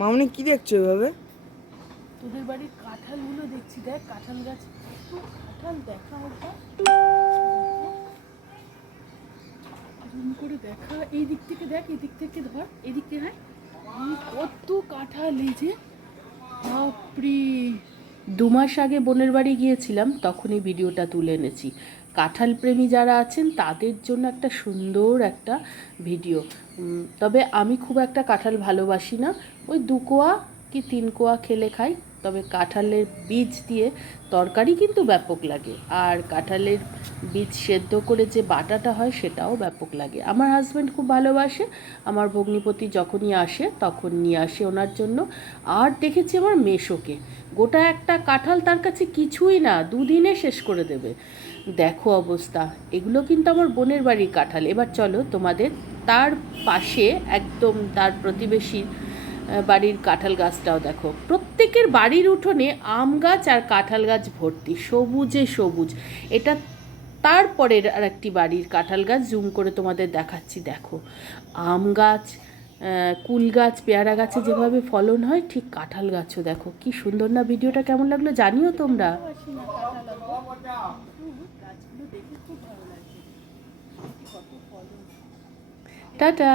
মামনি কি দেখছো এভাবে? তোদের বাড়ির কাঁঠালগুলো দেখছি, দেখ কাঁঠাল গাছ, কত কাঁঠাল দেখা ওটা, জুম করে দেখা, এই দিক থেকে দেখ, এই দিক থেকে ধর, এদিকে হ্যাঁ, কত কাঁঠাল, এই যে বাপরে। 2 মাস আগে বোনের বাড়ি গিয়েছিলাম, তখন এই ভিডিওটা তুলে এনেছি। কাঁঠাল প্রেমী যারা আছেন তাদের জন্য একটা সুন্দর একটা ভিডিও। তবে আমি খুব একটা কাঁঠাল ভালোবাসি না, ওই 2 কোয়া কি 3 কোয়া খেলে খাই। তবে কাঁঠালের বীজ দিয়ে তরকারি কিন্তু ব্যাপক লাগে, আর কাঁঠালের বীজ সেদ্ধ করে যে বাটাটা হয় সেটাও ব্যাপক লাগে। আমার হাজব্যান্ড খুব ভালোবাসে, আমার ভগ্নিপতি যখনই আসে তখন নিয়ে আসে ওনার জন্য। আর দেখেছি আমার মেশোকে, গোটা একটা কাঁঠাল তার কাছে কিছুই না, 2 দিনে শেষ করে দেবে। দেখো অবস্থা। এগুলো কিন্তু আমার বোনের বাড়ির কাঁঠাল। এবার চলো তোমাদের তার পাশে একদম তার প্রতিবেশী বাড়ির কাঁঠাল গাছটাও দেখো। প্রত্যেকের বাড়ির উঠোনে আম গাছ আর কাঁঠাল গাছ ভর্তি, সবুজে সবুজ। এটা তারপরের আর একটি বাড়ির কাঁঠাল গাছ, জুম করে তোমাদের দেখাচ্ছি। দেখো আম গাছ, কুল গাছ, পেয়ারা গাছে যেভাবে ফলন হয়, ঠিক কাঁঠাল গাছও দেখো কি সুন্দর না। ভিডিওটা কেমন লাগলো জানিও তোমরা। টাটা।